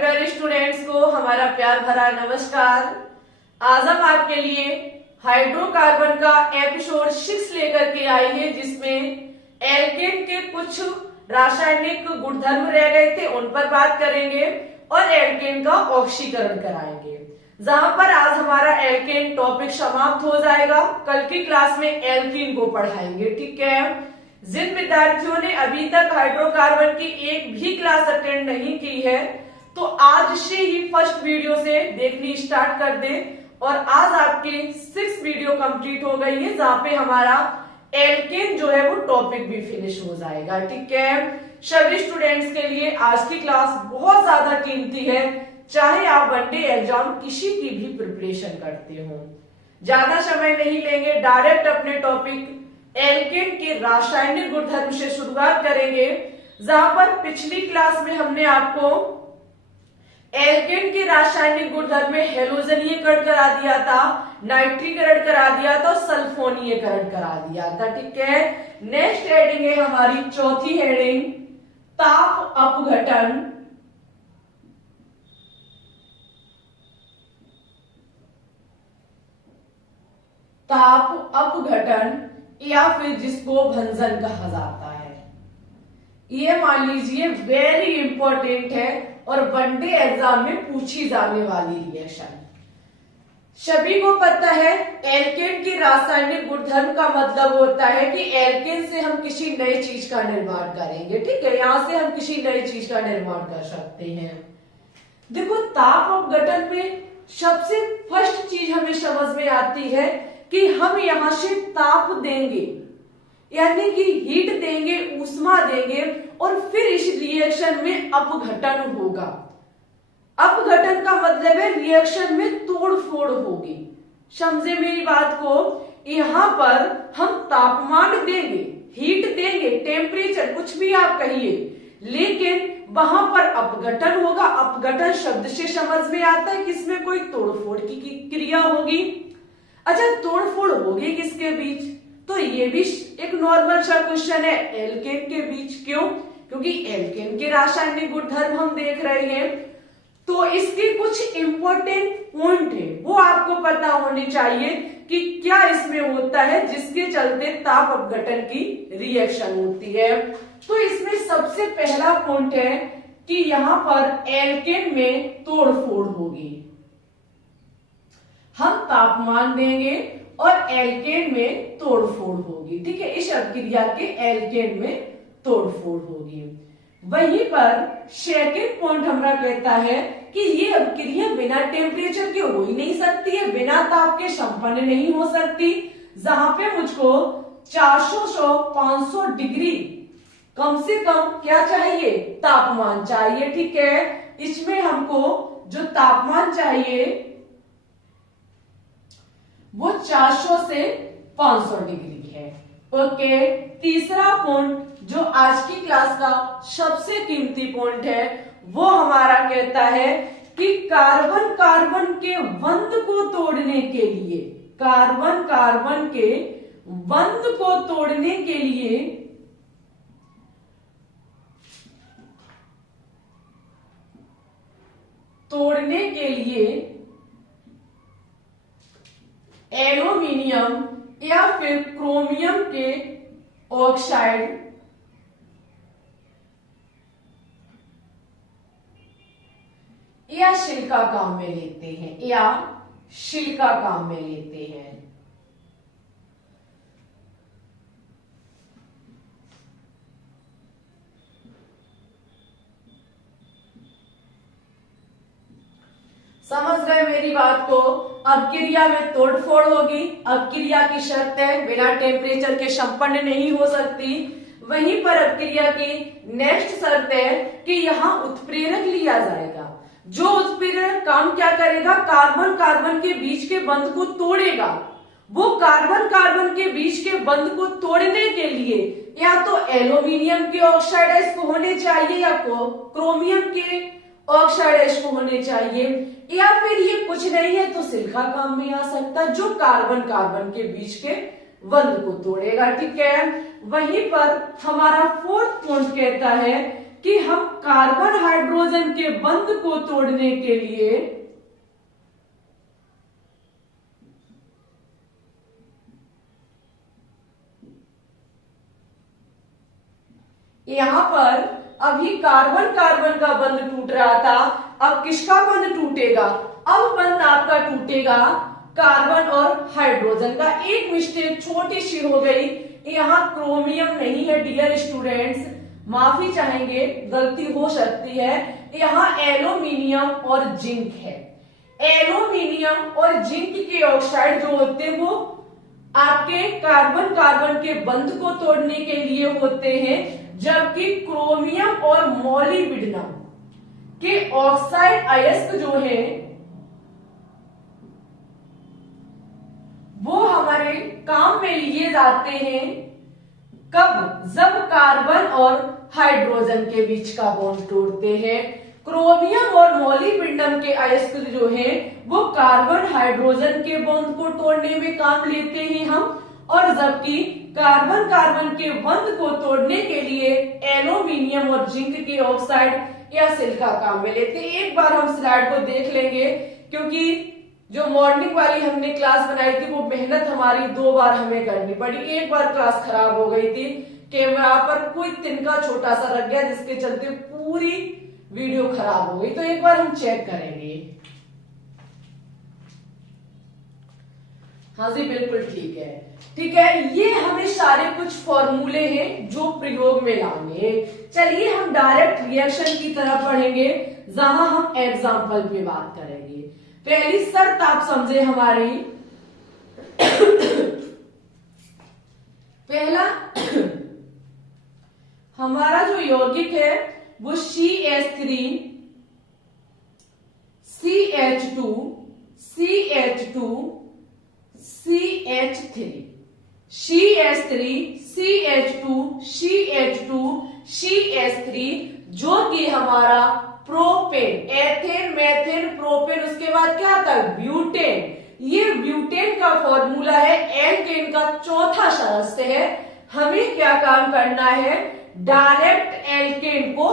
प्यारे स्टूडेंट्स को हमारा प्यार भरा नमस्कार। आज हम आपके लिए हाइड्रोकार्बन का एपिसोड 6 लेकर के आए हैं, जिसमें एल्केन के कुछ रासायनिक गुणधर्म रह गए थे, उन पर बात करेंगे और एल्केन का ऑक्सीकरण कराएंगे। जहां पर आज हमारा एल्केन टॉपिक समाप्त हो जाएगा। कल की क्लास में एल्कीन को पढ़ाएंगे, ठीक है। जिन विद्यार्थियों ने अभी तक हाइड्रोकार्बन की एक भी क्लास अटेंड नहीं की है, तो आज से ही फर्स्ट वीडियो से देखनी स्टार्ट कर दें। और आज आपकी 6 वीडियो कंप्लीट हो गई है, जहां पे हमारा एल्केन जो है वो टॉपिक भी फिनिश हो जाएगा, ठीक है। सभी स्टूडेंट्स के लिए आज की क्लास बहुत ज्यादा कीमती है, चाहे आप वनडे एग्जाम किसी की भी प्रिपरेशन करते हो। ज्यादा समय नहीं लेंगे, डायरेक्ट अपने टॉपिक एल्केन के रासायनिक गुणधर्म से शुरुआत करेंगे। जहां पर पिछली क्लास में हमने आपको एल्केन के रासायनिक गुणधर्म में हेलोजनीयकरण करा दिया था, नाइट्रीकरण करा दिया था, सल्फोनीयकरण करा दिया था, ठीक है। नेक्स्ट हेडिंग है हमारी चौथी हेडिंग, ताप अपघटन। ताप अपघटन या फिर जिसको भंजन कहा जाता है, ये मान लीजिए वेरी इंपॉर्टेंट है और वनडे एग्जाम में पूछी जाने वाली रिएक्शन। सभी को पता है एल्केन की रासायनिक गुणधर्म का मतलब होता है कि एल्केन से हम किसी नई चीज का निर्माण करेंगे, ठीक है। यहां से हम किसी नई चीज का निर्माण कर सकते हैं। देखो, ताप अपघटन में सबसे फर्स्ट चीज हमें समझ में आती है कि हम यहां से ताप देंगे, यानी कि हीट देंगे, ऊष्मा देंगे और फिर इस रिएक्शन में अपघटन होगा। अपघटन का मतलब है रिएक्शन में तोड़फोड़ होगी। समझे मेरी बात को। यहां पर हम तापमान देंगे, हीट देंगे, टेम्परेचर कुछ भी आप कहिए, लेकिन वहां पर अपघटन होगा। अपघटन शब्द से समझ में आता है कि इसमें कोई तोड़फोड़ की क्रिया होगी। अच्छा, तोड़फोड़ होगी किसके बीच? तो ये भी एक नॉर्मल सा क्वेश्चन है, एल्केन के बीच। क्यों? क्योंकि एल्केन के रासायनिक गुणधर्म हम देख रहे हैं, तो इसके कुछ इंपॉर्टेंट पॉइंट है, वो आपको पता होने चाहिए कि क्या इसमें होता है जिसके चलते ताप अपघटन की रिएक्शन होती है। तो इसमें सबसे पहला पॉइंट है कि यहां पर एल्केन में तोड़फोड़ होगी। हम तापमान देंगे और एल्केन में तोड़फोड़ होगी, ठीक है। इस अभिक्रिया के एल्केन में तोड़फोड़ होगी। वहीं पर सेकंड पॉइंट हमारा कहता है कि ये अभिक्रिया बिना टेम्परेचर के हो ही नहीं सकती है, बिना ताप के संपन्न नहीं हो सकती। जहां पे मुझको 400 से 500 डिग्री कम से कम क्या चाहिए? तापमान चाहिए, ठीक है। इसमें हमको जो तापमान चाहिए वो 400 से 500 डिग्री है, ओके। तीसरा पॉइंट जो आज की क्लास का सबसे कीमती पॉइंट है, वो हमारा कहता है कि कार्बन कार्बन के बंध को तोड़ने के लिए, कार्बन कार्बन के बंध को तोड़ने के लिए एल्यूमिनियम या फिर क्रोमियम के ऑक्साइड या सिलिका काम में लेते हैं, या सिलिका काम में लेते हैं। समझ गए मेरी बात को। अपक्रिया में तोड़फोड़ होगी, अपक्रिया की शर्त है बिना टेम्परेचर के संपन्न नहीं हो सकती। वहीं पर अपक्रिया की नेक्स्ट शर्त है कि यहाँ उत्प्रेरक लिया जाएगा। जो उत्प्रेरक काम क्या करेगा? कार्बन कार्बन के बीच के बंध को तोड़ेगा। वो कार्बन कार्बन के बीच के बंध को तोड़ने के लिए या तो एल्यूमिनियम के ऑक्साइड को होने चाहिए, या क्रोमियम के ऑक्साइड को होने चाहिए, या फिर ये कुछ नहीं है तो सिलिका काम में आ सकता, जो कार्बन कार्बन के बीच के बंध को तोड़ेगा, ठीक है। वहीं पर हमारा फोर्थ पॉइंट कहता है कि हम कार्बन हाइड्रोजन के बंध को तोड़ने के लिए यहां पर अभी कार्बन कार्बन का बंध टूट रहा था, अब किसका बंध टूटेगा? अब बंध आपका टूटेगा कार्बन और हाइड्रोजन का। एक मिस्टेक छोटी सी हो गई, यहाँ क्रोमियम नहीं है डियर स्टूडेंट्स, माफी चाहेंगे, गलती हो सकती है। यहाँ एल्यूमिनियम और जिंक है। एल्यूमिनियम और जिंक के ऑक्साइड जो होते हैं वो आपके कार्बन कार्बन के बंध को तोड़ने के लिए होते हैं, जबकि क्रोमियम और मोलिब्डेनम के ऑक्साइड अयस्क जो है वो हमारे काम में लिए जाते हैं कब? जब कार्बन और हाइड्रोजन के बीच का बॉन्ड तोड़ते हैं। क्रोमियम और मोलिब्डेनम के अयस्क जो हैं वो कार्बन हाइड्रोजन के बॉन्ड को तोड़ने में काम लेते हैं हम, और जबकि कार्बन कार्बन के बंध को तोड़ने के लिए एल्यूमिनियम और जिंक के ऑक्साइड या सिलिका काम में लेते हैं। एक बार हम स्लाइड को देख लेंगे, क्योंकि जो मॉर्निंग वाली हमने क्लास बनाई थी वो मेहनत हमारी 2 बार हमें करनी पड़ी। एक बार क्लास खराब हो गई थी, कैमरा पर कोई तिनका छोटा सा रख गया जिसके चलते पूरी वीडियो खराब हो गई। तो एक बार हम चेक करेंगे। हाँ जी, बिल्कुल ठीक है, ठीक है। ये हमें सारे कुछ फॉर्मूले हैं जो प्रयोग में लाएंगे। चलिए हम डायरेक्ट रिएक्शन की तरफ बढ़ेंगे, जहां हम एग्जाम्पल पे बात करेंगे। पहली शर्त आप समझे हमारी, पहला हमारा जो यौगिक है वो CH3 CH2 CH2 CH3 CH3 CH2 CH2 CH3 जो कि हमारा प्रोपेन, एथेन मेथेन प्रोपेन, उसके बाद क्या आता है? ब्यूटेन। ये ब्यूटेन का फॉर्मूला है, एल्केन का चौथा सदस्य है। हमें क्या काम करना है? डायरेक्ट एल्केन को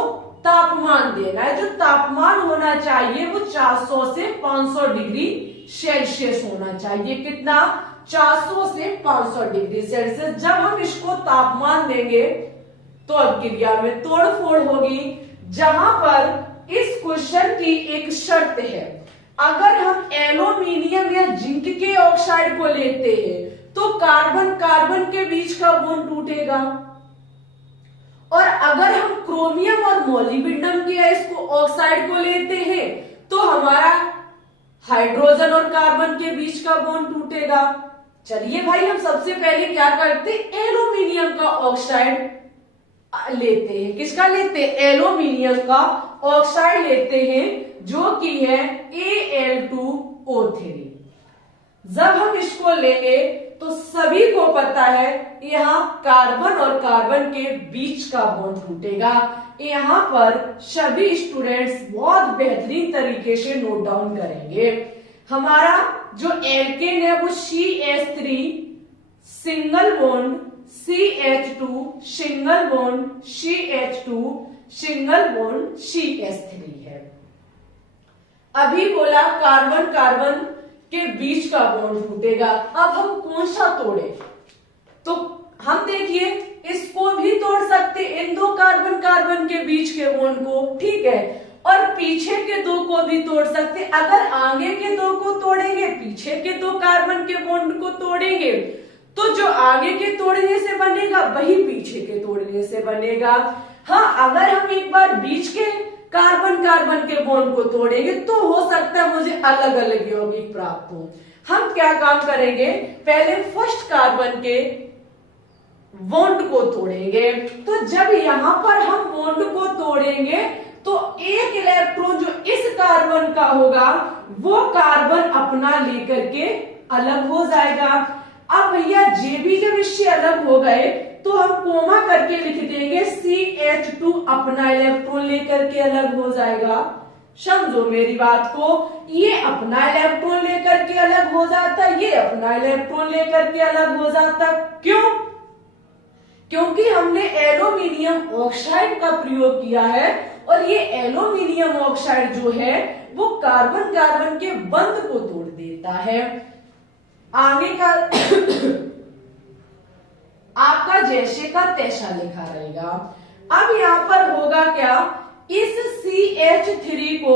तापमान देना है। जो तापमान होना चाहिए वो 400 से 500 डिग्री सेल्सियस होना चाहिए। कितना? 400 से 500 डिग्री सेल्सियस। जब हम इसको तापमान देंगे तो अभिक्रिया में तोड़फोड़ होगी, जहां पर इस क्वेश्चन की एक शर्त है, अगर हम एल्यूमिनियम या जिंक के ऑक्साइड को लेते हैं तो कार्बन कार्बन के बीच का बॉन्ड टूटेगा, और अगर हम क्रोमियम और मोलिब्डेनम के इसको ऑक्साइड को लेते हैं तो हमारा हाइड्रोजन और कार्बन के बीच का बॉन्ड टूटेगा। चलिए भाई, हम सबसे पहले क्या करते? एल्यूमिनियम का ऑक्साइड लेते हैं। किसका लेते हैं? एल्यूमिनियम का ऑक्साइड लेते हैं, जो कि है Al2O3। जब हम इसको लेंगे तो सभी को पता है यहाँ कार्बन और कार्बन के बीच का बॉन्ड टूटेगा। यहाँ पर सभी स्टूडेंट्स बहुत बेहतरीन तरीके से नोट डाउन करेंगे। हमारा जो एल्केन है वो CH3 single bond CH2 single bond CH2 single bond CH3 है। अभी बोला कार्बन कार्बन के बीच का बॉन्ड टूटेगा। अब हम कौन सा तोड़े? तो हम देखिए, इसको भी तोड़ सकते, इन दो कार्बन कार्बन के बीच के बॉन्ड को, ठीक है, और पीछे के दो को भी तोड़ सकते। अगर आगे के दो को तोड़ेंगे, पीछे के दो कार्बन के बॉन्ड को तोड़ेंगे, तो जो आगे के तोड़ने से बनेगा वही पीछे के तोड़ने से बनेगा। हाँ, अगर हम एक बार बीच के कार्बन कार्बन के बॉन्ड को तोड़ेंगे तो हो सकता है मुझे अलग अलग यौगिक प्राप्त हो। हम क्या काम करेंगे? पहले फर्स्ट कार्बन के बॉन्ड को तोड़ेंगे। तो जब यहां पर हम बॉन्ड को तोड़ेंगे तो एक इलेक्ट्रॉन जो इस कार्बन का होगा वो कार्बन अपना लेकर के अलग हो जाएगा। अब भैया जे भी जब इससे अलग हो गए तो हम कोमा करके लिख देंगे CH2 अपना इलेक्ट्रॉन लेकर के अलग हो जाएगा। समझो मेरी बात को, ये अपना इलेक्ट्रॉन लेकर के अलग हो जाता, ये अपना इलेक्ट्रॉन लेकर के अलग हो जाता। क्यों? क्योंकि हमने एल्यूमिनियम ऑक्साइड का प्रयोग किया है और ये एल्यूमिनियम ऑक्साइड जो है वो कार्बन कार्बन के बंध को तोड़ देता है। आगे का आपका जैसे का तैसा लिखा रहेगा। अब यहां पर होगा क्या, इस CH3 को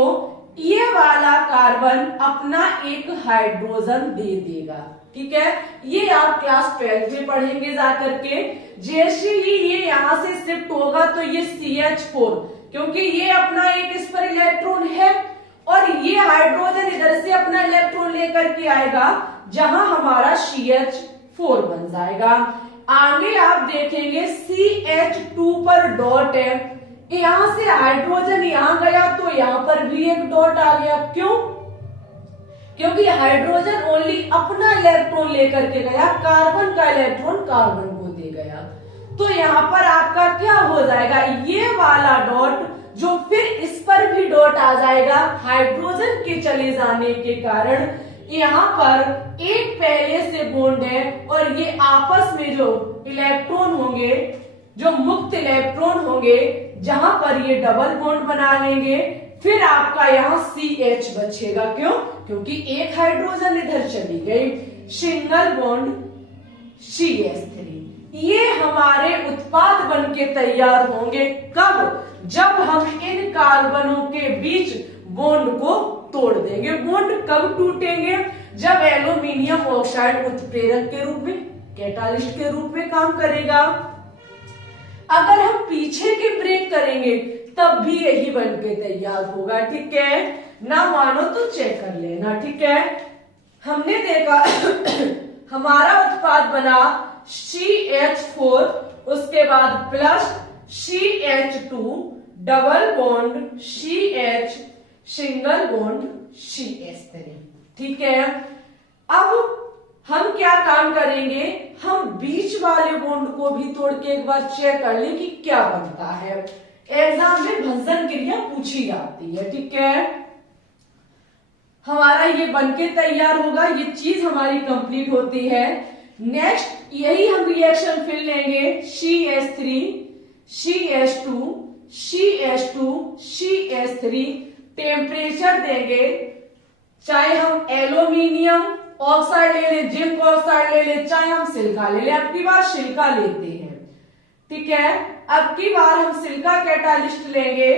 ये वाला कार्बन अपना एक हाइड्रोजन दे देगा। ठीक है, ये आप क्लास 12 में पढ़ेंगे जाकर के। जैसे ही ये यहां से शिफ्ट होगा तो ये CH4, क्योंकि ये अपना एक इस पर इलेक्ट्रॉन है और ये हाइड्रोजन इधर से अपना इलेक्ट्रॉन लेकर के आएगा जहां हमारा CH4 बन जाएगा। आगे आप देखेंगे CH2 पर डॉट है, यहां से हाइड्रोजन यहां गया तो यहां पर भी एक डॉट आ गया। क्यों? क्योंकि हाइड्रोजन ओनली अपना इलेक्ट्रॉन लेकर के गया, कार्बन का इलेक्ट्रॉन कार्बन को दे गया। तो यहां पर आपका क्या हो जाएगा, ये वाला डॉट जो फिर इस पर भी डॉट आ जाएगा हाइड्रोजन के चले जाने के कारण। यहाँ पर एक पहले से बॉन्ड है और ये आपस में जो इलेक्ट्रॉन होंगे, जो मुक्त इलेक्ट्रॉन होंगे, जहां पर ये डबल बॉन्ड बना लेंगे, फिर आपका यहाँ CH बचेगा। क्यों? क्योंकि एक हाइड्रोजन इधर चली गई। Single bond CH3। ये हमारे उत्पाद बन के तैयार होंगे कब? जब हम इन कार्बनों के बीच बॉन्ड को तोड़ देंगे। बॉन्ड कब टूटेंगे? जब एल्यूमिनियम ऑक्साइड उत्प्रेरक के रूप में, कैटालिस्ट के रूप में काम करेगा। अगर हम पीछे के ब्रेक करेंगे तब भी यही बन के तैयार होगा। ठीक है, ना मानो तो चेक कर लेना। ठीक है, हमने देखा हमारा उत्पाद बना CH4, उसके बाद plus CH2, double bond CH, single bond CH3। ठीक है, अब हम क्या काम करेंगे, हम बीच वाले बॉन्ड को भी तोड़ के एक बार चेक कर लें कि क्या बनता है। एग्जाम में भंसन क्रिया पूछी जाती है। ठीक है, हमारा ये बनके तैयार होगा, ये चीज हमारी कंप्लीट होती है। नेक्स्ट यही हम रिएक्शन फिर लेंगे, CH3, CH2, CH2, CH3। Temperature देंगे, चाहे हम एल्यूमिनियम ऑक्साइड ले ले, जिंक ऑक्साइड ले ले, चाहे हम सिलिका ले ले। अब की बार सिलिका लेते हैं। ठीक है, अब की बार हम सिलिका कैटालिस्ट लेंगे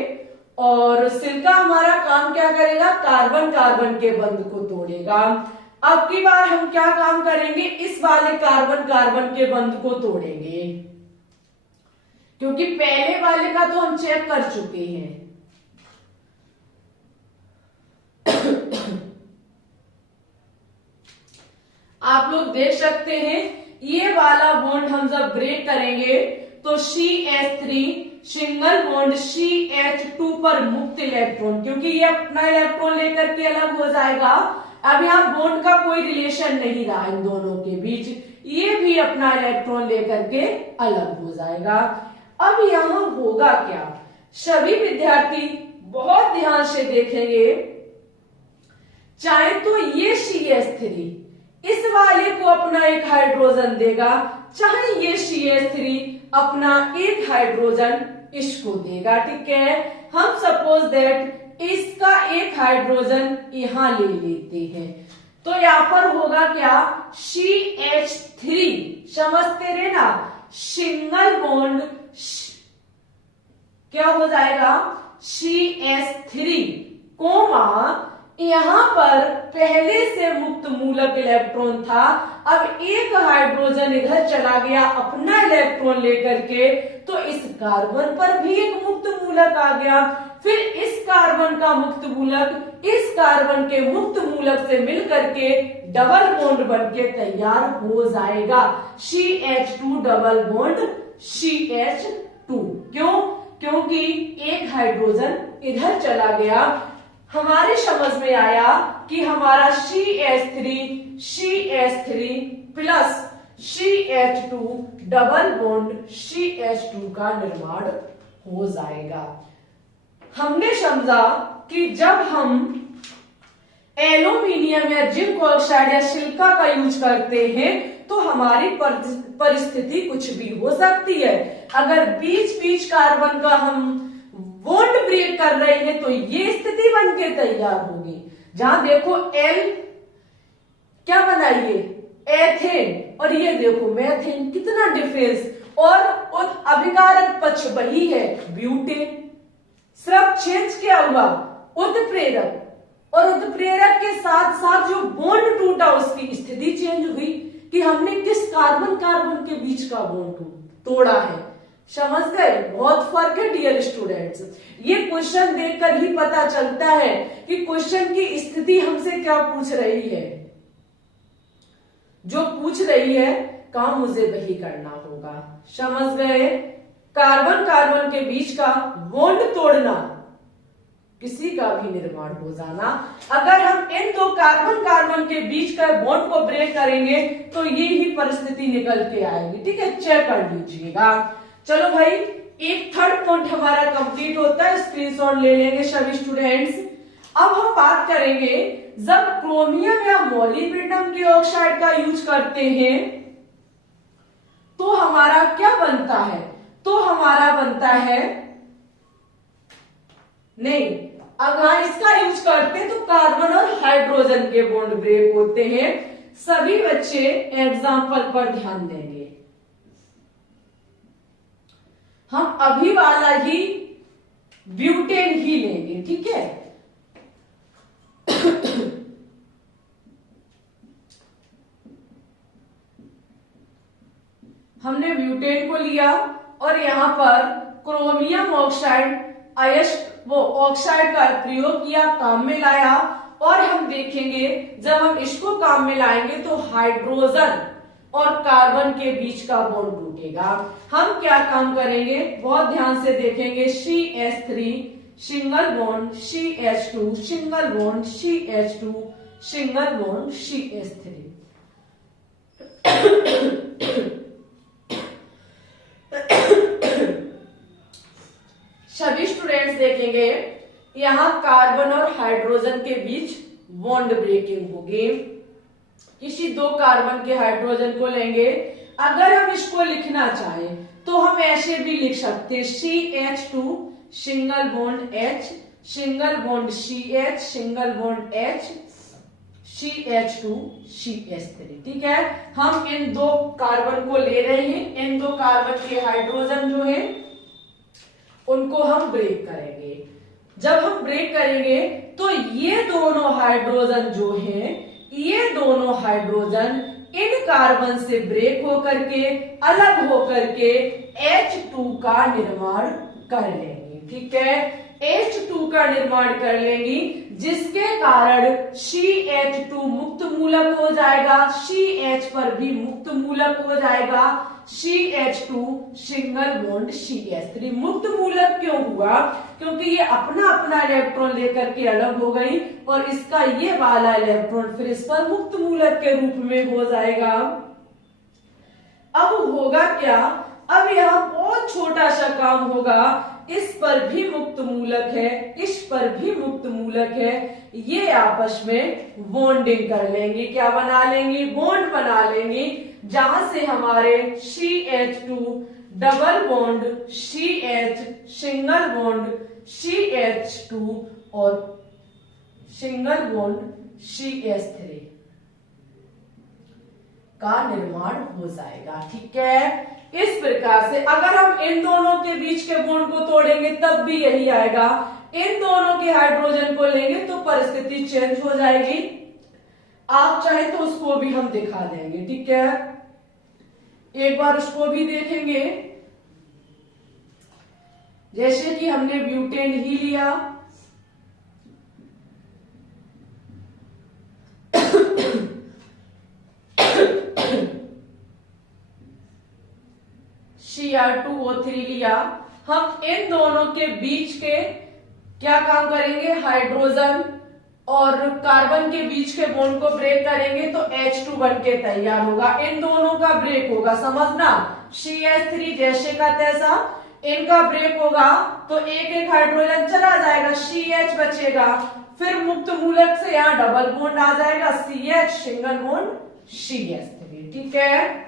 और सिलिका हमारा काम क्या करेगा, कार्बन कार्बन के बंध को तोड़ेगा। अब की बार हम क्या काम करेंगे, इस वाले कार्बन कार्बन के बंध को तोड़ेंगे, क्योंकि पहले वाले का तो हम चेक कर चुके हैं। आप लोग देख सकते हैं, ये वाला बॉन्ड हम जब ब्रेक करेंगे तो CH3 सिंगल बॉन्ड CH2 पर मुक्त इलेक्ट्रॉन, क्योंकि ये अपना इलेक्ट्रॉन लेकर के अलग हो जाएगा। अब यहाँ बॉन्ड का कोई रिलेशन नहीं रहा इन दोनों के बीच, ये भी अपना इलेक्ट्रॉन लेकर के अलग हो जाएगा। अब यहाँ होगा क्या, सभी विद्यार्थी बहुत ध्यान से देखेंगे। चाहे तो ये CH3 इस वाले को अपना एक हाइड्रोजन देगा, चाहे ये CH3 अपना एक हाइड्रोजन इसको देगा। ठीक है, हम सपोज दैट इसका एक हाइड्रोजन यहां ले लेते हैं, तो यहां पर होगा क्या, CH3, समझते रहे ना, सिंगल बॉन्ड क्या हो जाएगा, CH3 कोमा, यहां पर पहले से मुक्त मूलक इलेक्ट्रॉन था, अब एक हाइड्रोजन इधर चला गया अपना इलेक्ट्रॉन लेकर के, तो इस कार्बन पर भी एक मुक्त मूलक आ गया। फिर इस कार्बन का मुक्त मूलक इस कार्बन के मुक्त मूलक से मिलकर के डबल बॉन्ड बनके तैयार हो जाएगा, CH2 डबल बॉन्ड CH2। क्यों? क्योंकि एक हाइड्रोजन इधर चला गया। हमारी समझ में आया कि हमारा CH3 plus CH2 double bond CH2 का निर्माण हो जाएगा। हमने समझा कि जब हम एल्यूमिनियम या जिंक ऑक्साइड या सिलिका का यूज करते हैं तो हमारी परिस्थिति कुछ भी हो सकती है। अगर बीच बीच कार्बन का हम बॉन्ड ब्रेक कर रहे हैं तो ये स्थिति बन के तैयार होगी, जहां देखो एल क्या बनाइए एथेन और ये देखो मैथेन, कितना डिफरेंस। और अभिकारक पक्ष वही है ब्यूटेन, सिर्फ चेंज क्या हुआ उत्प्रेरक, और उत्प्रेरक के साथ साथ जो बॉन्ड टूटा उसकी स्थिति चेंज हुई कि हमने किस कार्बन कार्बन के बीच का बॉन्ड तोड़ा है। समझ गए, बहुत फर्क है डियर स्टूडेंट्स। ये क्वेश्चन देखकर ही पता चलता है कि क्वेश्चन की स्थिति हमसे क्या पूछ रही है। जो पूछ रही है काम मुझे वही करना होगा। समझ गए, कार्बन कार्बन के बीच का बॉन्ड तोड़ना, किसी का भी निर्माण हो जाना। अगर हम इन दो कार्बन कार्बन के बीच का बॉन्ड को ब्रेक करेंगे तो ये ही परिस्थिति निकल के आएगी। ठीक है, चेक कर लीजिएगा। चलो भाई, एक थर्ड पॉइंट हमारा कंप्लीट होता है, स्क्रीनशॉट ले लेंगे सभी स्टूडेंट्स। अब हम बात करेंगे जब क्रोमियम या मोलिब्डेनम की ऑक्साइड का यूज करते हैं तो हमारा क्या बनता है, तो हमारा बनता है नहीं, अगर इसका यूज करते हैं तो कार्बन और हाइड्रोजन के बॉन्ड ब्रेक होते हैं। सभी बच्चे एग्जाम्पल पर ध्यान देंगे। हम अभी वाला ही ब्यूटेन ही लेंगे, ठीक है। हमने ब्यूटेन को लिया और यहां पर क्रोमियम ऑक्साइड वो ऑक्साइड का प्रयोग किया, काम में लाया। और हम देखेंगे जब हम इसको काम में लाएंगे तो हाइड्रोजन और कार्बन के बीच का बॉन्ड टूटेगा। हम क्या काम करेंगे बहुत ध्यान से देखेंगे, CH3 single bond CH2 single bond CH2 single bond CH3। सभी स्टूडेंट्स देखेंगे यहां कार्बन और हाइड्रोजन के बीच बॉन्ड ब्रेकिंग होगी। किसी दो कार्बन के हाइड्रोजन को लेंगे, अगर हम इसको लिखना चाहें तो हम ऐसे भी लिख सकते हैं CH2 single bond H single bond CH single bond H CH2 CH3। ठीक है, हम इन दो कार्बन को ले रहे हैं, इन दो कार्बन के हाइड्रोजन जो है उनको हम ब्रेक करेंगे। जब हम ब्रेक करेंगे तो ये दोनों हाइड्रोजन जो हैं, ये दोनों हाइड्रोजन इन कार्बन से ब्रेक होकर के अलग होकर के H2 का निर्माण कर लेंगे। ठीक है, H2 का निर्माण कर लेंगी, जिसके कारण CH2 मुक्त मूलक हो जाएगा, CH पर भी मुक्त मूलक हो जाएगा, CH2 सिंगल बॉन्ड CH3। मुक्त मूलक क्यों हुआ, क्योंकि ये अपना अपना इलेक्ट्रॉन लेकर के अलग हो गई और इसका ये वाला इलेक्ट्रॉन फिर इस पर मुक्त मूलक के रूप में हो जाएगा। अब होगा क्या, अब यहां बहुत छोटा सा काम होगा, इस पर भी मुक्त मूलक है, इस पर भी मुक्त मूलक है, ये आपस में बॉन्डिंग कर लेंगी। क्या बना लेंगी, बॉन्ड बना लेंगी, जहां से हमारे CH2 double bond CH single bond CH2 और सिंगल बॉन्ड CH3 का निर्माण हो जाएगा। ठीक है, इस प्रकार से अगर हम इन दोनों के बीच के बॉन्ड को तोड़ेंगे तब भी यही आएगा, इन दोनों के हाइड्रोजन को लेंगे तो परिस्थिति चेंज हो जाएगी। आप चाहे तो उसको भी हम दिखा देंगे। ठीक है, एक बार उसको भी देखेंगे, जैसे कि हमने ब्यूटेन ही लिया, Cr2O3 लिया। हम इन दोनों के बीच के क्या काम करेंगे, हाइड्रोजन और कार्बन के बीच के बॉन्ड को ब्रेक करेंगे तो H2 बन के तैयार होगा, इन दोनों का ब्रेक होगा। समझना, CH3 जैसे का तैसा, इनका ब्रेक होगा तो एक एक हाइड्रोजन चला जाएगा, CH बचेगा, फिर मुक्त मूलक से यहाँ डबल बॉन्ड आ जाएगा, CH सिंगल बॉन्ड CH3। ठीक है,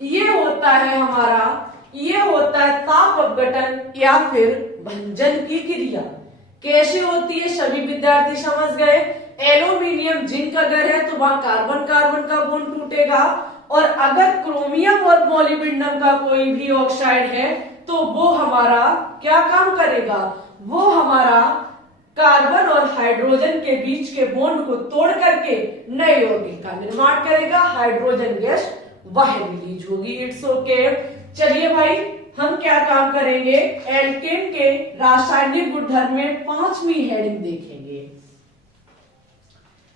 ये होता है हमारा, ये होता है ताप अपघटन या फिर भंजन की क्रिया। कैसे होती है सभी विद्यार्थी समझ गए। एल्यूमिनियम जिंक अगर है तो वहां कार्बन कार्बन का बॉन्ड टूटेगा, और अगर क्रोमियम और मोलिब्डेनम का कोई भी ऑक्साइड है तो वो हमारा क्या काम करेगा, वो हमारा कार्बन और हाइड्रोजन के बीच के बॉन्ड को तोड़ करके नए यौगिक का निर्माण करेगा, हाइड्रोजन गैस वह रिलीज होगी। It's okay. चलिए भाई, हम क्या काम करेंगे, एल्केन के रासायनिक गुणधर्म में 5वीं हेडिंग देखेंगे।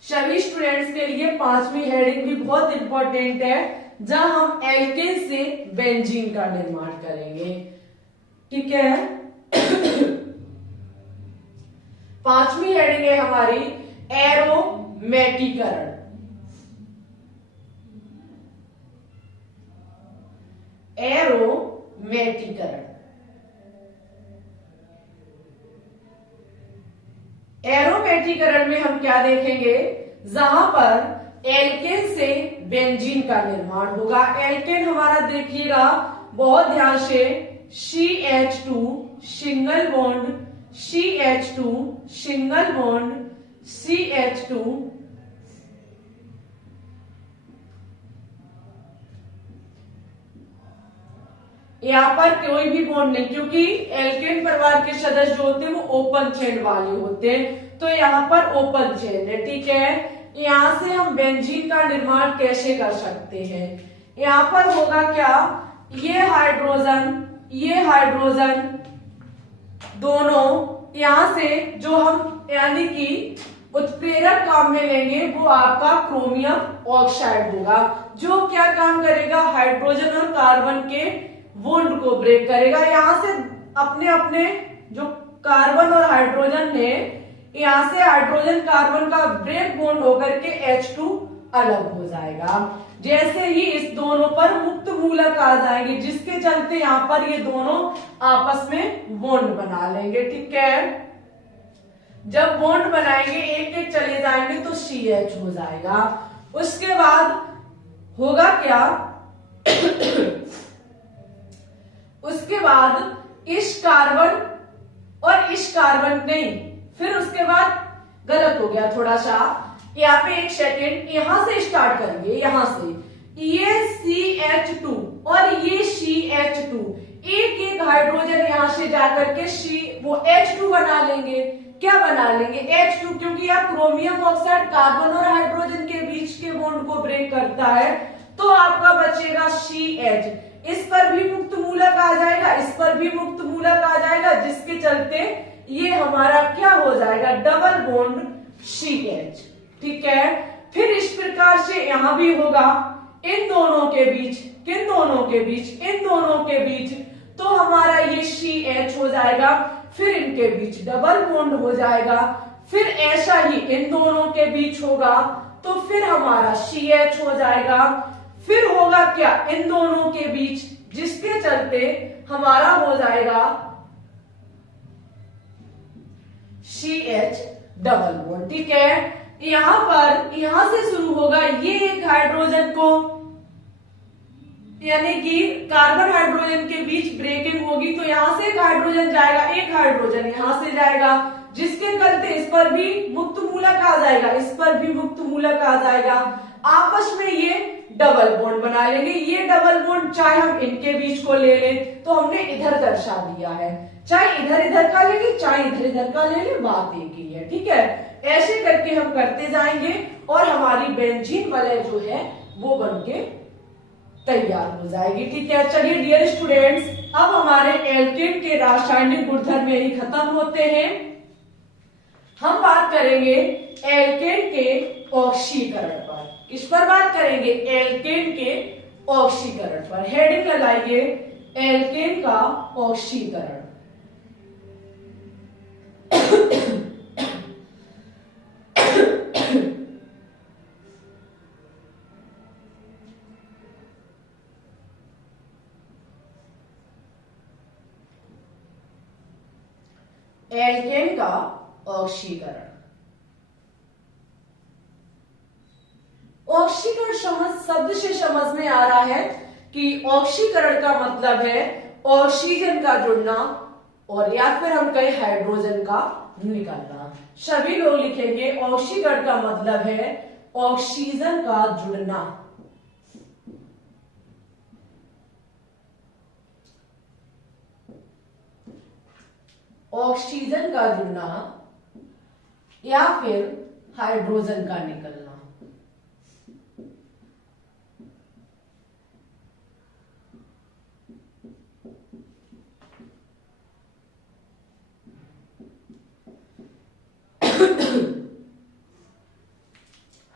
सभी स्टूडेंट्स के लिए 5वीं हेडिंग भी बहुत इंपॉर्टेंट है, जहां हम एल्केन से बेंजीन का निर्माण करेंगे। ठीक है, 5वीं हेडिंग है हमारी एरोमेटीकरण। एरोमेटीकरण, एरोमेटीकरण में हम क्या देखेंगे, जहां पर एल्केन से बेंजीन का निर्माण होगा। एल्केन हमारा देखिएगा बहुत ध्यान से, CH2 single bond CH2 single bond CH2, यहाँ पर कोई भी बॉन्ड नहीं, क्योंकि एल्केन परिवार के सदस्य जो होते हैं वो ओपन चेन वाले होते हैं, तो यहाँ पर ओपन चेन है। ठीक है, यहाँ से हम बेंजीन का निर्माण कैसे कर सकते हैं, यहाँ पर होगा क्या, ये हाइड्रोजन दोनों यहाँ से जो हम यानी कि उत्प्रेरक काम में लेंगे वो आपका क्रोमियम ऑक्साइड होगा, जो क्या काम करेगा, हाइड्रोजन और कार्बन के बॉन्ड को ब्रेक करेगा। यहाँ से अपने अपने जो कार्बन और हाइड्रोजन है, यहाँ से हाइड्रोजन कार्बन का ब्रेक बॉन्ड होकर के H2 अलग हो जाएगा। जैसे ही इस दोनों पर मुक्त मूलक आ जाएंगे, जिसके चलते यहाँ पर ये दोनों आपस में बॉन्ड बना लेंगे। ठीक है, जब बॉन्ड बनाएंगे एक एक चले जाएंगे तो CH हो जाएगा। उसके बाद होगा क्या उसके बाद इस कार्बन और इस कार्बन नहीं, फिर उसके बाद गलत हो गया थोड़ा सा, यहाँ पे एक सेकेंड, यहां से स्टार्ट करेंगे, यहां से ये CH2 और ये CH2, एक एक हाइड्रोजन यहां से जाकर के वो H2 बना लेंगे। क्या बना लेंगे, H2, क्योंकि यह क्रोमियम ऑक्साइड कार्बन और हाइड्रोजन के बीच के बॉन्ड को ब्रेक करता है, तो आपका बचेगा CH। इस पर भी मुक्त मूलक आ जाएगा, इस पर भी मुक्त मूलक आ जाएगा, जिसके चलते ये हमारा क्या हो जाएगा, डबल बॉन्ड CH। ठीक है, फिर इस प्रकार से यहां भी होगा इन दोनों के बीच, किन दोनों के बीच, इन दोनों के बीच, तो हमारा ये CH हो जाएगा, फिर इनके बीच डबल बॉन्ड हो जाएगा, फिर ऐसा ही इन दोनों के बीच होगा तो फिर हमारा CH हो जाएगा, फिर होगा क्या, इन दोनों के बीच, जिसके चलते हमारा हो जाएगा CH डबल बॉन्ड। ठीक है, यहां पर यहां से शुरू होगा, ये एक हाइड्रोजन को यानी कि कार्बन हाइड्रोजन के बीच ब्रेकिंग होगी, तो यहां से एक हाइड्रोजन जाएगा, एक हाइड्रोजन यहां से जाएगा, जिसके चलते इस पर भी मुक्त मूलक आ जाएगा, इस पर भी मुक्त मूलक आ जाएगा, आपस में ये डबल बॉन्ड बना लेंगे। ये डबल बॉन्ड चाहे हम इनके बीच को ले लें, तो हमने इधर दर्शा दिया है, चाहे इधर इधर का ले लें, चाहे इधर इधर का ले लें, बात एक ही है। ठीक है, ऐसे करके हम करते जाएंगे और हमारी बेंजीन वलय जो है वो बनके तैयार हो जाएगी। ठीक है, चलिए डियर स्टूडेंट्स, अब हमारे एल्केन के रासायनिक गुणधर्म यही खत्म होते हैं। हम बात करेंगे एल्केन के ऑक्सीकरण पर। किस पर बात करेंगे, एल्केन के ऑक्सीकरण पर। हेडिंग लगाइए, एल्केन का ऑक्सीकरण। एल्केन का ऑक्सीकरण। ऑक्सीकरण शब्द से समझ में आ रहा है कि ऑक्सीकरण का मतलब है ऑक्सीजन का जुड़ना, और या फिर हम कहें हाइड्रोजन का निकलना। सभी लोग लिखेंगे ऑक्सीकरण का मतलब है ऑक्सीजन का जुड़ना। ऑक्सीजन का जुड़ना या फिर हाइड्रोजन का निकलना।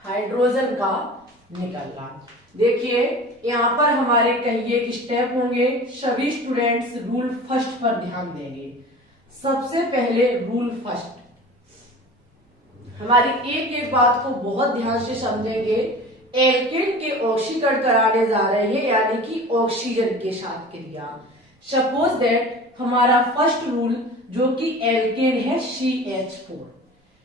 हाइड्रोजन का निकलना। देखिए यहां पर हमारे कहिए कि स्टेप होंगे, सभी स्टूडेंट्स रूल फर्स्ट पर ध्यान देंगे। सबसे पहले रूल फर्स्ट, हमारी एक एक बात को बहुत ध्यान से समझेंगे। एल्केन के ऑक्सीकरण कराने जा रहे हैं, यानी कि ऑक्सीजन के साथ क्रिया। सपोज दैट हमारा फर्स्ट रूल जो कि एल्केन है CH4,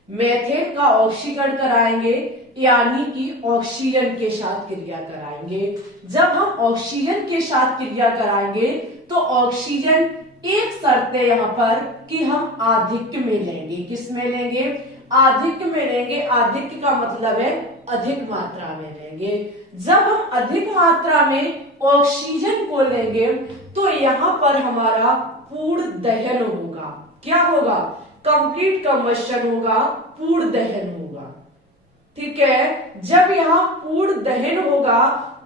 मेथेन का ऑक्सीकरण कराएंगे यानी कि ऑक्सीजन के साथ क्रिया कराएंगे। जब हम ऑक्सीजन के साथ क्रिया कराएंगे तो ऑक्सीजन एक शर्त है यहाँ पर कि हम आधिक्य में लेंगे। किस में लेंगे? आधिक्य में लेंगे। आधिक्य का मतलब है अधिक मात्रा में लेंगे। जब हम अधिक मात्रा में ऑक्सीजन को लेंगे तो यहाँ पर हमारा पूर्ण दहन होगा। क्या होगा? कंप्लीट कंबशन होगा, पूर्ण दहन होगा। ठीक है, जब यहाँ पूर्ण दहन होगा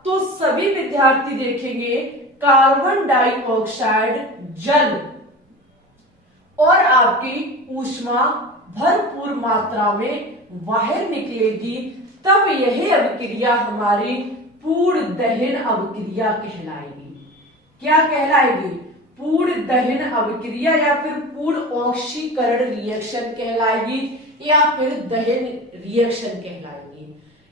तो सभी विद्यार्थी देखेंगे कार्बन डाइऑक्साइड जल और आपकी ऊष्मा भरपूर मात्रा में बाहर निकलेगी। तब यही अभिक्रिया हमारी पूर्ण दहन अभिक्रिया कहलाएगी। क्या कहलाएगी? पूर्ण दहन अभिक्रिया या फिर पूर्ण ऑक्सीकरण रिएक्शन कहलाएगी या फिर दहन रिएक्शन कहलाएगी।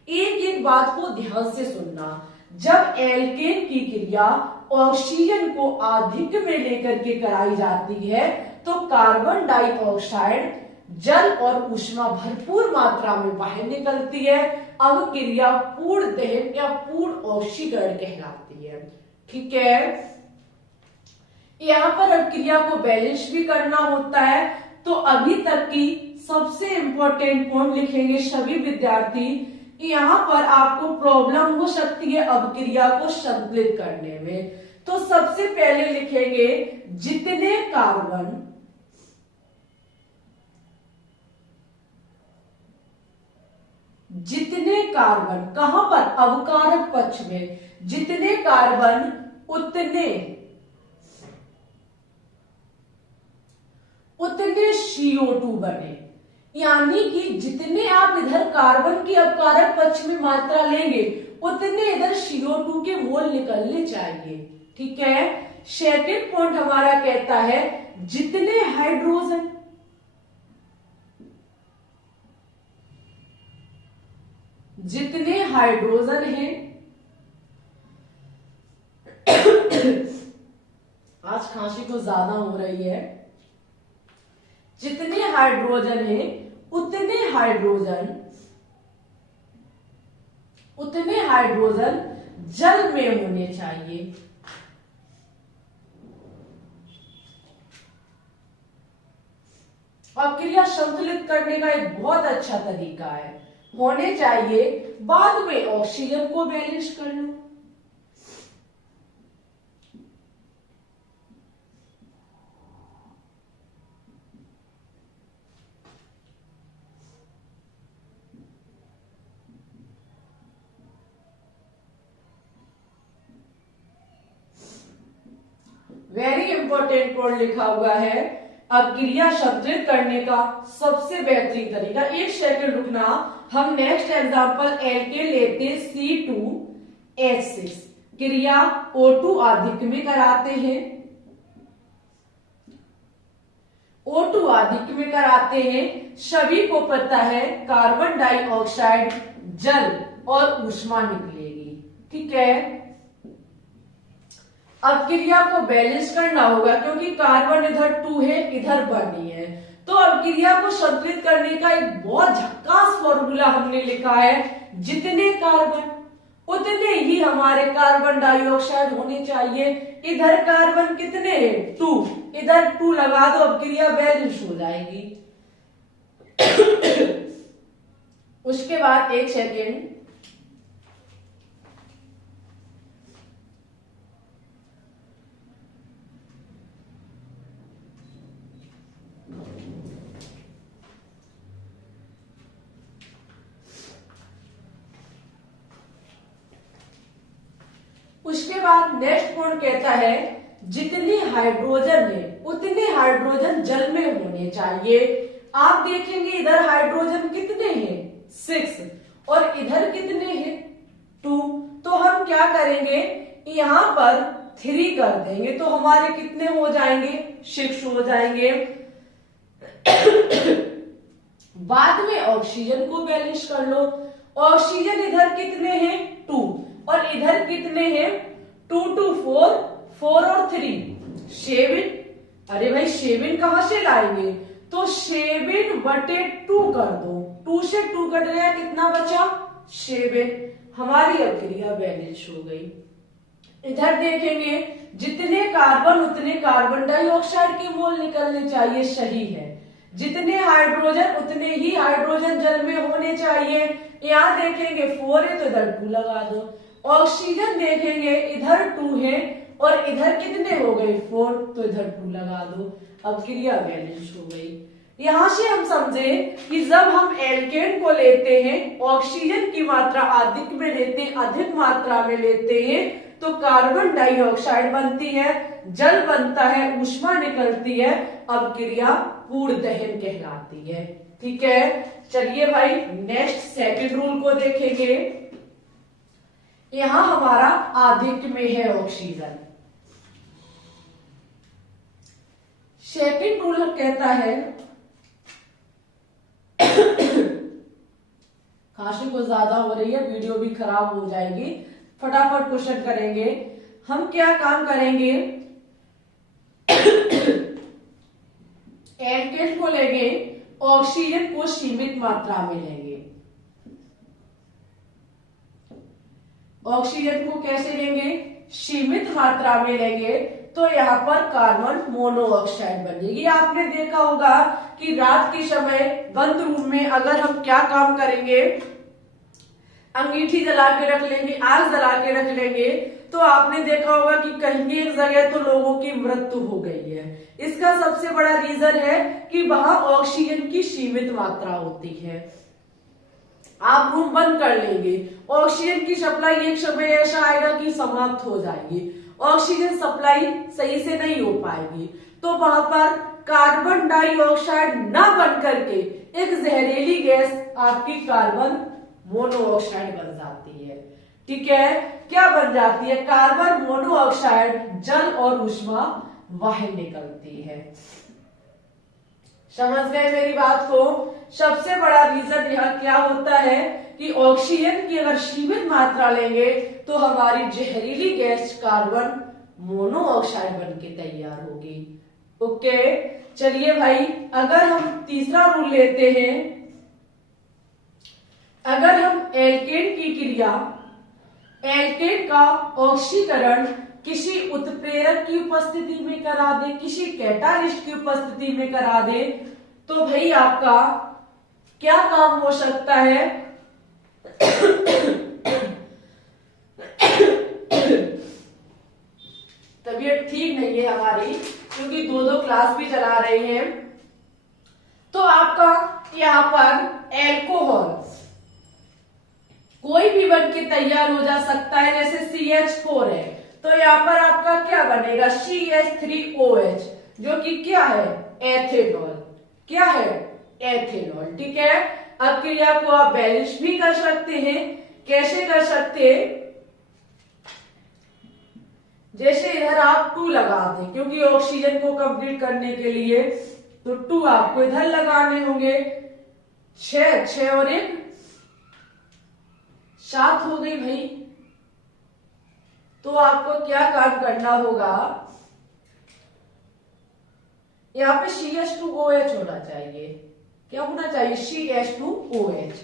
एक एक बात को ध्यान से सुनना। जब एल्केन की क्रिया ऑक्सीजन को आधिक्य में लेकर के कराई जाती है तो कार्बन डाइऑक्साइड जल और ऊष्मा भरपूर मात्रा में बाहर निकलती है। अब क्रिया पूर्ण दहन या पूर्ण ऑक्सीकरण कहलाती है। ठीक है, यहाँ पर अब क्रिया को बैलेंस भी करना होता है। तो अभी तक की सबसे इंपॉर्टेंट पॉइंट लिखेंगे सभी विद्यार्थी। यहाँ पर आपको प्रॉब्लम हो सकती है अभिक्रिया को संतुलित करने में। तो सबसे पहले लिखेंगे जितने कार्बन कहां पर? अवकारक पक्ष में। जितने कार्बन उतने CO2 बने। यानी कि जितने आप इधर कार्बन की अपकारक पक्ष में मात्रा लेंगे उतने इधर CO2 के मोल निकलने चाहिए। ठीक है, सेकंड पॉइंट हमारा कहता है जितने हाइड्रोजन हैं आज खांसी को ज्यादा हो रही है। जितने हाइड्रोजन हैं उतने हाइड्रोजन जल में होने चाहिए। और क्रिया संतुलित करने का एक बहुत अच्छा तरीका है, होने चाहिए। बाद में ऑक्सीजन को बैलेंस कर लो। वेरी इंपॉर्टेंट पॉइंट लिखा हुआ है। अब क्रिया संतुलित करने का सबसे बेहतरीन तरीका, एक सेकंड रुकना, हम नेक्स्ट एग्जांपल एल्केन लेते C2H6 क्रिया O2 आधिक्य में कराते हैं। O2 आधिक्य में कराते हैं। सभी को पता है कार्बन डाइऑक्साइड जल और ऊष्मा निकलेगी। ठीक है, अब क्रिया को बैलेंस करना होगा क्योंकि कार्बन इधर 2 है, इधर 1 ही है। तो अभिक्रिया को संतुलित करने का एक बहुत झक्कास फॉर्मूला हमने लिखा है, जितने कार्बन उतने ही हमारे कार्बन डाइऑक्साइड होने चाहिए। इधर कार्बन कितने हैं 2, इधर 2 लगा दो, अभिक्रिया बैलेंस हो जाएगी। उसके बाद एक सेकेंड, उसके बाद नेक्स्ट पॉइंट कहता है जितने हाइड्रोजन है उतने हाइड्रोजन जल में होने चाहिए। आप देखेंगे इधर हाइड्रोजन कितने हैं 6 और इधर कितने हैं 2, तो हम क्या करेंगे यहां पर 3 कर देंगे तो हमारे कितने हो जाएंगे 6 हो जाएंगे। बाद में ऑक्सीजन को बैलेंस कर लो, ऑक्सीजन इधर कितने हैं 2 और इधर कितने हैं 2 2 4 4 और 3 7। अरे भाई 7 कहां से लाएंगे, तो 7/2 कर दो, 2 से 2 कट गया, कितना बचा 7। हमारी अभिक्रिया बैलेंस हो गई। इधर देखेंगे जितने कार्बन उतने कार्बन डाइऑक्साइड के मोल निकलने चाहिए, सही है। जितने हाइड्रोजन उतने ही हाइड्रोजन जल में होने चाहिए। यहाँ देखेंगे 4 है तो इधर 2 लगा दो। ऑक्सीजन देखेंगे इधर 2 है और इधर कितने हो गए 4, तो इधर 2 लगा दो, अभिक्रिया बैलेंस हो गई। यहां से हम समझे कि जब हम एल्केन को लेते हैं ऑक्सीजन की मात्रा अधिक में लेते हैं, अधिक मात्रा में लेते हैं तो कार्बन डाइऑक्साइड बनती है, जल बनता है, ऊष्मा निकलती है, अभिक्रिया पूर्ण दहन कहलाती है। ठीक है, चलिए भाई नेक्स्ट सेकंड रूल को देखेंगे। यहां हमारा आधिक्य में है ऑक्सीजन। सेकंड रूल कहता है खांसी को ज्यादा हो रही है, वीडियो भी खराब हो जाएगी, फटाफट क्वेश्चन करेंगे। हम क्या काम करेंगे एल्केन को लेंगे, ऑक्सीजन को सीमित मात्रा में लेंगे। ऑक्सीजन को कैसे लेंगे सीमित मात्रा में लेंगे तो यहाँ पर कार्बन मोनोऑक्साइड बनेगी। आपने देखा होगा कि रात के समय बंद रूम में अगर हम क्या काम करेंगे अंगीठी जला के रख लेंगे, आग जला के रख लेंगे, तो आपने देखा होगा कि कहीं एक जगह तो लोगों की मृत्यु हो गई है। इसका सबसे बड़ा रीजन है कि वहां ऑक्सीजन की सीमित मात्रा होती है। आप रूम बंद कर लेंगे, ऑक्सीजन की सप्लाई एक समय ऐसा आएगा कि समाप्त हो जाएगी, ऑक्सीजन सप्लाई सही से नहीं हो पाएगी, तो वहां पर कार्बन डाइऑक्साइड ना बन करके एक जहरीली गैस आपकी कार्बन मोनोऑक्साइड बन जाती है। ठीक है, क्या बन जाती है कार्बन मोनोऑक्साइड, जल और ऊष्मा बाहर निकलती है। समझ गए मेरी बात को। सबसे बड़ा रीजन यहाँ क्या होता है कि ऑक्सीजन की अगर सीमित मात्रा लेंगे तो हमारी जहरीली गैस कार्बन मोनोऑक्साइड बन के तैयार होगी। ओके, चलिए भाई अगर हम तीसरा रूल लेते हैं, अगर हम एल्केन की क्रिया, एल्केन का ऑक्सीकरण किसी उत्प्रेरक की उपस्थिति में करा दे, किसी कैटालिस्ट की उपस्थिति में करा दे, तो भाई आपका क्या काम हो सकता है तबीयत ठीक नहीं है हमारी क्योंकि 2-2 क्लास भी चला रहे हैं, तो आपका यहाँ पर एल्कोहल कोई भी बन के तैयार हो जा सकता है। जैसे CH4 है तो यहाँ पर आपका क्या बनेगा CH3OH, जो कि क्या है एथेनॉल। क्या है एथेनॉल। ठीक है, अब क्रिया को आप बैलेंस भी कर सकते हैं। कैसे कर सकते हैं, जैसे इधर आप 2 लगा दें क्योंकि ऑक्सीजन को कंप्लीट करने के लिए, तो 2 आपको इधर लगाने होंगे। 6 और 1 7 हो गई भाई। तो आपको क्या काम करना होगा, यहाँ पे CH2OH होना चाहिए। क्या होना चाहिए? CH2OH।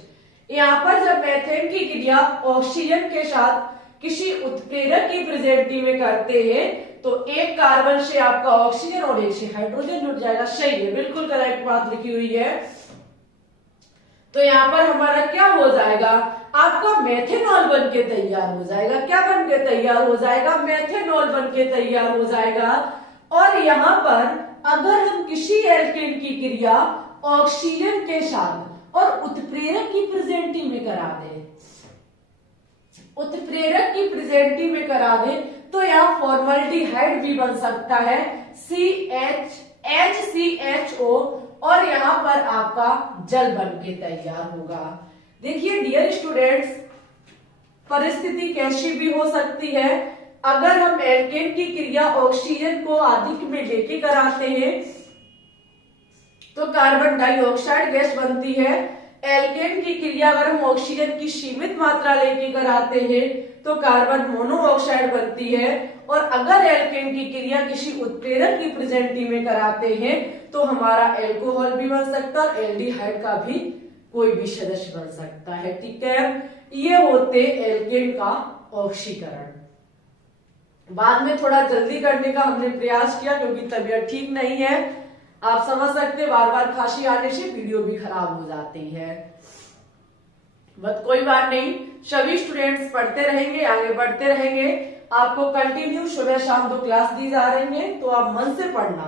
यहाँ पर जब मेथेन की क्रिया ऑक्सीजन के साथ किसी उत्प्रेरक की प्रेजेंटी में करते हैं तो एक कार्बन से आपका ऑक्सीजन और एक से हाइड्रोजन जुड़ जाएगा। सही है, बिल्कुल करेक्ट बात लिखी हुई है। तो यहाँ पर हमारा क्या हो जाएगा? आपका मेथेनॉल बन के तैयार हो जाएगा। क्या बन के तैयार हो जाएगा? मेथेनॉल बन के तैयार हो जाएगा। और यहाँ पर अगर हम किसी एल्केन की क्रिया ऑक्सीजन के साथ और उत्प्रेरक की प्रेजेंटी में करा दे, उत्प्रेरक की प्रेजेंटी में करा दे तो यहाँ फॉर्मल्डिहाइड भी बन सकता है, HCHO, और यहाँ पर आपका जल बन के तैयार होगा। देखिए डियर स्टूडेंट्स, परिस्थिति कैसी भी हो सकती है। अगर हम एल्केन की क्रिया ऑक्सीजन को अधिक में लेके कराते हैं तो कार्बन डाइऑक्साइड गैस बनती है। एल्केन की क्रिया अगर हम ऑक्सीजन की सीमित मात्रा लेके कराते हैं तो कार्बन मोनोऑक्साइड बनती है। और अगर एल्केन की क्रिया किसी उत्प्रेरक की प्रेजेंटी में कराते हैं तो हमारा एल्कोहल भी बन सकता है, एल्डिहाइड का भी कोई भी सदस्य बन सकता है। ठीक है, ये होते एल्केन का ऑक्सीकरण। बाद में थोड़ा जल्दी करने का हमने प्रयास किया क्योंकि तबीयत ठीक नहीं है। आप समझ सकते, बार बार खांसी आने से वीडियो भी खराब हो जाती है। बट कोई बात नहीं, सभी स्टूडेंट्स पढ़ते रहेंगे, आगे बढ़ते रहेंगे। आपको कंटिन्यू सुबह शाम 2 क्लास दी जा रही है तो आप मन से पढ़ना।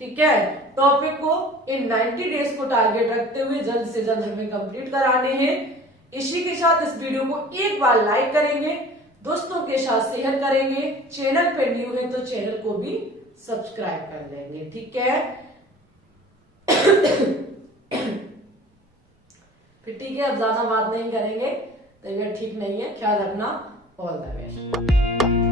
ठीक है, टॉपिक को इन 90 डेज को टारगेट रखते हुए जल्द से जल्द हमें कंप्लीट कराने हैं। इसी के साथ इस वीडियो को एक बार लाइक करेंगे, दोस्तों के साथ शेयर करेंगे, चैनल पे न्यू है तो चैनल को भी सब्सक्राइब कर लेंगे। ठीक है, फिर ठीक है, अब ज्यादा बात नहीं करेंगे, तबीयत ठीक नहीं है, ख्याल रखना। All the best.